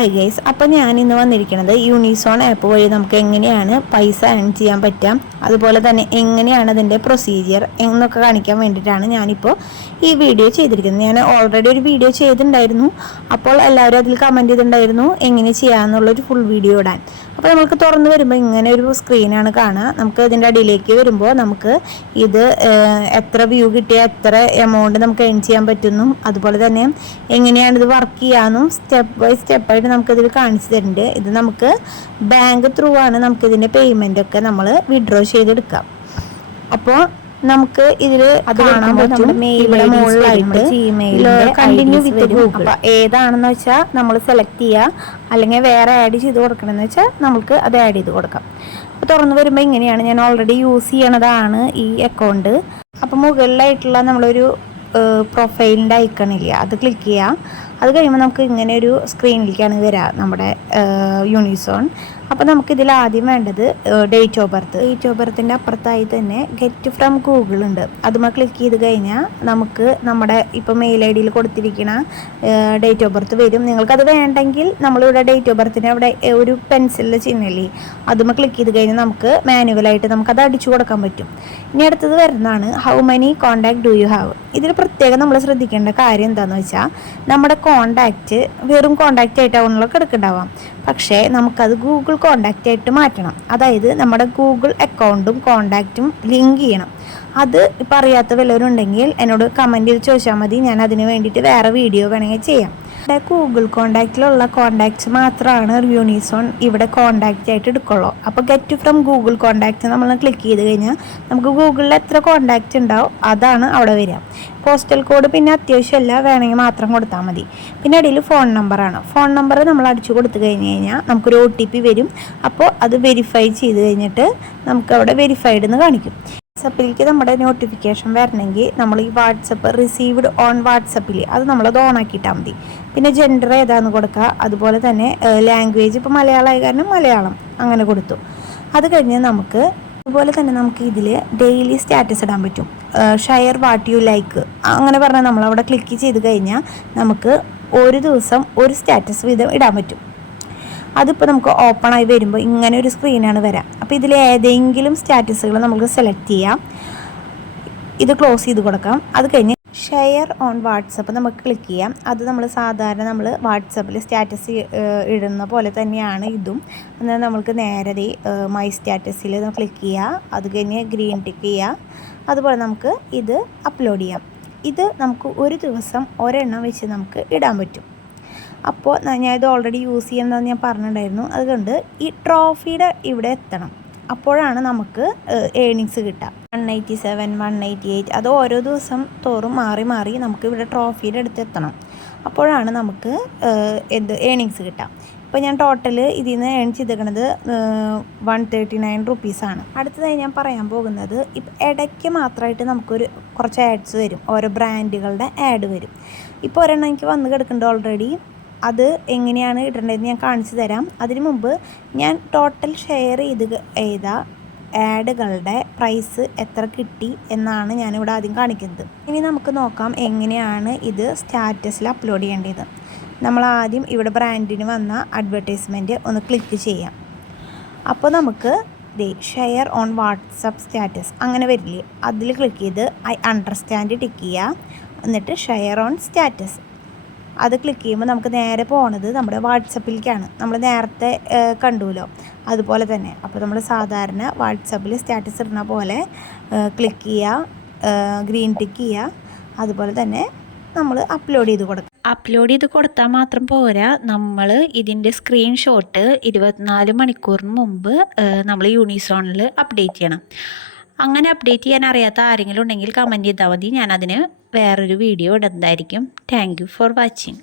Hi guys, അപ്പോൾ ഞാൻ ഇന്ന് വന്നിരിക്കുന്നത് യൂണിസോൺ ആപ്പ് വഴി നമുക്ക് എങ്ങനെയാണ് പൈസ ഏൺ ചെയ്യാൻ പറ്റാം, അതുപോലെ തന്നെ എങ്ങനെയാണ് അതിൻ്റെ പ്രൊസീജിയർ എന്നൊക്കെ കാണിക്കാൻ വേണ്ടിയിട്ടാണ് ഞാനിപ്പോൾ ഈ വീഡിയോ ചെയ്തിരിക്കുന്നത്. ഞാൻ ഓൾറെഡി ഒരു വീഡിയോ ചെയ്തിട്ടുണ്ടായിരുന്നു. അപ്പോൾ എല്ലാവരും അതിൽ കമൻറ്റ് ചെയ്തിട്ടുണ്ടായിരുന്നു എങ്ങനെ ചെയ്യാമെന്നുള്ളൊരു ഫുൾ വീഡിയോ ഇടാൻ. അപ്പോൾ നമുക്ക് തുറന്ന് വരുമ്പോൾ ഇങ്ങനെ ഒരു സ്ക്രീനാണ് കാണുക. നമുക്ക് ഇതിൻ്റെ അടിയിലേക്ക് വരുമ്പോൾ നമുക്ക് ഇത് എത്ര വ്യൂ കിട്ടിയാൽ എത്ര എമൗണ്ട് നമുക്ക് ഏൺ ചെയ്യാൻ പറ്റുന്നു, അതുപോലെ തന്നെ എങ്ങനെയാണ് ഇത് വർക്ക് ചെയ്യാമെന്നും സ്റ്റെപ്പ് ബൈ സ്റ്റെപ്പായിട്ട് നമുക്കിതിൽ കാണിച്ചു തരുന്നുണ്ട്. ഇത് നമുക്ക് ബാങ്ക് ത്രൂ ആണ് നമുക്കിതിൻ്റെ പേയ്മെൻറ്റൊക്കെ നമ്മൾ വിഡ്രോ ചെയ്തെടുക്കാം. അപ്പോൾ നമുക്ക് ഇതിൽ അത് കാണാൻ പറ്റും. ഇവിടെ മുകളിലായിട്ട് കണ്ടിന്യൂ വിത്ത് ഗൂഗിൾ, അപ്പോൾ ഏതാണെന്ന് വെച്ചാൽ നമ്മൾ സെലക്ട് ചെയ്യുക, അല്ലെങ്കിൽ വേറെ ആഡ് ചെയ്ത് കൊടുക്കണമെന്ന് വെച്ചാൽ നമുക്ക് അത് ആഡ് ചെയ്ത് കൊടുക്കാം. അപ്പോൾ തുറന്നു വരുമ്പോൾ ഇങ്ങനെയാണ്. ഞാൻ ഓൾറെഡി യൂസ് ചെയ്യണതാണ് ഈ അക്കൗണ്ട്. അപ്പോൾ മുകളിലായിട്ടുള്ള നമ്മളൊരു പ്രൊഫൈലിൻ്റെ ഐക്കണില്ല, അത് ക്ലിക്ക് ചെയ്യാം. അത് കഴിയുമ്പോൾ നമുക്ക് ഇങ്ങനെ ഒരു സ്ക്രീനിലേക്കാണ് വരിക നമ്മുടെ യൂണിസോൺ. അപ്പോൾ നമുക്കിതിൽ ആദ്യം വേണ്ടത് ഡേറ്റ് ഓഫ് ബർത്തിൻ്റെ അപ്പുറത്തായി തന്നെ ഗെറ്റ് ഫ്രം ഗൂഗിൾ ഉണ്ട്. അതുമ്മ ക്ലിക്ക് ചെയ്ത് കഴിഞ്ഞാൽ നമുക്ക് നമ്മുടെ ഇപ്പോൾ മെയിൽ ഐ ഡിയിൽ കൊടുത്തിരിക്കുന്ന ഡേറ്റ് ഓഫ് ബർത്ത് വരും. നിങ്ങൾക്കത് വേണ്ടെങ്കിൽ നമ്മളിവിടെ ഡേറ്റ് ഓഫ് ബർത്തിൻ്റെ അവിടെ ഒരു പെൻസിലിൻ്റെ ചിഹ്നമില്ലേ, അതുമ്മ ക്ലിക്ക് ചെയ്ത് കഴിഞ്ഞാൽ നമുക്ക് മാനുവലായിട്ട് നമുക്കത് അടിച്ചു കൊടുക്കാൻ പറ്റും. ഇനി അടുത്തത് വരുന്നതാണ് how many contact do you have. ഇതിൽ പ്രത്യേകം നമ്മൾ ശ്രദ്ധിക്കേണ്ട കാര്യം എന്താണെന്ന് വെച്ചാൽ നമ്മുടെ കോണ്ടാക്റ്റ് വെറും കോണ്ടാക്റ്റ് ആയിട്ടാവുന്നുള്ള കിടക്കുന്നുണ്ടാവാം, പക്ഷേ നമുക്കത് ഗൂഗിൾ കോണ്ടാക്റ്റ് ആയിട്ട് മാറ്റണം. അതായത് നമ്മുടെ ഗൂഗിൾ അക്കൗണ്ടും കോണ്ടാക്റ്റും ലിങ്ക് ചെയ്യണം. അത് ഇപ്പം അറിയാത്ത വല്ലവരും ഉണ്ടെങ്കിൽ എന്നോട് കമൻറ്റ് ചെയ്ത് ചോദിച്ചാൽ മതി, ഞാൻ അതിന് വേണ്ടിയിട്ട് വേറെ വീഡിയോ വേണമെങ്കിൽ ചെയ്യാം. ഇവിടെ ഗൂഗിൾ കോണ്ടാക്റ്റിലുള്ള കോണ്ടാക്ട്സ് മാത്രമാണ് യൂണിസോൺ ഇവിടെ കോണ്ടാക്റ്റ് ആയിട്ട് എടുക്കുള്ളൂ. അപ്പോൾ ഗെറ്റ് ഫ്രം ഗൂഗിൾ കോണ്ടാക്റ്റ് നമ്മൾ ക്ലിക്ക് ചെയ്ത് കഴിഞ്ഞാൽ നമുക്ക് ഗൂഗിളിൽ എത്ര കോണ്ടാക്റ്റ് ഉണ്ടാവും അതാണ് അവിടെ വരിക. പോസ്റ്റൽ കോഡ് പിന്നെ അത്യാവശ്യമല്ല, വേണമെങ്കിൽ മാത്രം കൊടുത്താൽ മതി. പിന്നെ ഇടയിൽ ഫോൺ നമ്പറാണ്. ഫോൺ നമ്പർ നമ്മൾ അടിച്ചു കൊടുത്തു കഴിഞ്ഞാൽ നമുക്കൊരു OTP വരും. അപ്പോൾ അത് വെരിഫൈ ചെയ്ത് കഴിഞ്ഞിട്ട് നമുക്കവിടെ വെരിഫൈഡ് എന്ന് കാണിക്കും. വാട്സപ്പിലേക്ക് നമ്മുടെ നോട്ടിഫിക്കേഷൻ വരണമെങ്കിൽ നമ്മൾ ഈ വാട്സപ്പ് റിസീവ്ഡ് ഓൺ വാട്സപ്പിൽ അത് നമ്മളത് ഓൺ ആക്കിയിട്ടാൽ മതി. പിന്നെ ജെൻഡർ ഏതാണെന്ന് കൊടുക്കുക, അതുപോലെ തന്നെ ലാംഗ്വേജ് ഇപ്പോൾ മലയാളമായ കാരണം മലയാളം അങ്ങനെ കൊടുത്തു. അത് കഴിഞ്ഞ് നമുക്ക് അതുപോലെ തന്നെ നമുക്ക് ഇതിൽ ഡെയിലി സ്റ്റാറ്റസ് ഇടാൻ പറ്റും. ഷെയർ വാട്ട് യു ലൈക്ക് അങ്ങനെ പറഞ്ഞാൽ നമ്മളവിടെ ക്ലിക്ക് ചെയ്ത് കഴിഞ്ഞാൽ നമുക്ക് ഒരു ദിവസം ഒരു സ്റ്റാറ്റസ് വീതം ഇടാൻ പറ്റും. അതിപ്പോൾ നമുക്ക് ഓപ്പൺ ആയി വരുമ്പോൾ ഇങ്ങനെ ഒരു സ്ക്രീനാണ് വരാം. അപ്പോൾ ഇതിൽ ഏതെങ്കിലും സ്റ്റാറ്റസുകൾ നമുക്ക് സെലക്ട് ചെയ്യാം, ഇത് ക്ലോസ് ചെയ്ത് കൊടുക്കാം. അത് കഴിഞ്ഞ് ഷെയർ ഓൺ വാട്സപ്പ് നമുക്ക് ക്ലിക്ക് ചെയ്യാം. അത് നമ്മൾ സാധാരണ നമ്മൾ വാട്സപ്പിൽ സ്റ്റാറ്റസ് ഇടുന്ന പോലെ തന്നെയാണ് ഇതും. എന്നാൽ നമ്മൾക്ക് നേരെ മൈ സ്റ്റാറ്റസിൽ ക്ലിക്ക് ചെയ്യുക, അത് കഴിഞ്ഞ് ഗ്രീൻ ടിക്ക് ചെയ്യുക. അതുപോലെ നമുക്ക് ഇത് അപ്ലോഡ് ചെയ്യാം. ഇത് നമുക്ക് ഒരു ദിവസം ഒരെണ്ണം വെച്ച് നമുക്ക് ഇടാൻ പറ്റും. അപ്പോൾ ഞാൻ ഇത് ഓൾറെഡി യൂസ് ചെയ്യണമെന്ന് ഞാൻ പറഞ്ഞിട്ടുണ്ടായിരുന്നു. അതുകൊണ്ട് ഈ ട്രോഫിയുടെ ഇവിടെ എത്തണം, അപ്പോഴാണ് നമുക്ക് ഏണിങ്സ് കിട്ടുക. 187, 188 അത് ഓരോ ദിവസം തോറും മാറി മാറി നമുക്ക് ഇവിടെ ട്രോഫിയുടെ അടുത്ത് എത്തണം, അപ്പോഴാണ് നമുക്ക് ഏണിങ്സ് കിട്ടുക. ഇപ്പോൾ ഞാൻ ടോട്ടൽ ഇതിൽ നിന്ന് ഏൺ ചെയ്തിരിക്കുന്നത് 139 റുപ്പീസാണ്. അടുത്തതായി ഞാൻ പറയാൻ പോകുന്നത് ഇപ്പം ഇടയ്ക്ക് മാത്രമായിട്ട് നമുക്കൊരു കുറച്ച് ആഡ്സ് വരും, ഓരോ ബ്രാൻഡുകളുടെ ആഡ് വരും. ഇപ്പോൾ ഒരെണ്ണം എനിക്ക് വന്ന് കിടക്കുന്നുണ്ട് ഓൾറെഡി. അത് എങ്ങനെയാണ് ഇടേണ്ടതെന്ന് ഞാൻ കാണിച്ചു തരാം. അതിനു മുമ്പ് ഞാൻ ടോട്ടൽ ഷെയർ ചെയ്ത ആഡുകളുടെ പ്രൈസ് എത്ര കിട്ടി എന്നാണ് ഞാനിവിടെ ആദ്യം കാണിക്കുന്നത്. ഇനി നമുക്ക് നോക്കാം എങ്ങനെയാണ് ഇത് സ്റ്റാറ്റസിൽ അപ്ലോഡ് ചെയ്യേണ്ടത്. നമ്മൾ ആദ്യം ഇവിടെ ബ്രാൻഡിന് വന്ന അഡ്വർടൈസ്മെൻറ്റ് ഒന്ന് ക്ലിക്ക് ചെയ്യാം. അപ്പോൾ നമുക്ക് ഷെയർ ഓൺ വാട്സപ്പ് സ്റ്റാറ്റസ് അങ്ങനെ വരില്ലേ, അതിൽ ക്ലിക്ക് ചെയ്ത് ഐ അണ്ടർസ്റ്റാൻഡ് ടിക്ക് ചെയ്യുക. എന്നിട്ട് ഷെയർ ഓൺ സ്റ്റാറ്റസ് അത് ക്ലിക്ക് ചെയ്യുമ്പോൾ നമുക്ക് നേരെ പോകുന്നത് നമ്മുടെ വാട്സപ്പിലേക്കാണ്. നമ്മൾ നേരത്തെ കണ്ടുല്ലോ അതുപോലെ തന്നെ. അപ്പോൾ നമ്മൾ സാധാരണ വാട്സപ്പിൽ സ്റ്റാറ്റസ് ഇടുന്ന പോലെ ക്ലിക്ക് ചെയ്യുക, ഗ്രീൻ ടിക്ക് ചെയ്യുക, അതുപോലെ തന്നെ നമ്മൾ അപ്ലോഡ് ചെയ്ത് കൊടുക്കുക. അപ്ലോഡ് ചെയ്ത് കൊടുത്താൽ മാത്രം പോരാ, നമ്മൾ ഇതിൻ്റെ സ്ക്രീൻഷോട്ട് 24 മണിക്കൂറിന് മുമ്പ് നമ്മൾ യൂണിസോണിൽ അപ്ഡേറ്റ് ചെയ്യണം. അങ്ങനെ അപ്ഡേറ്റ് ചെയ്യാൻ അറിയാത്ത ആരെങ്കിലും ഉണ്ടെങ്കിൽ കമൻറ്റ് ചെയ്താൽ മതി, ഞാനതിന് വേറൊരു വീഡിയോ ഇടുന്നതായിരിക്കും. Thank you for watching.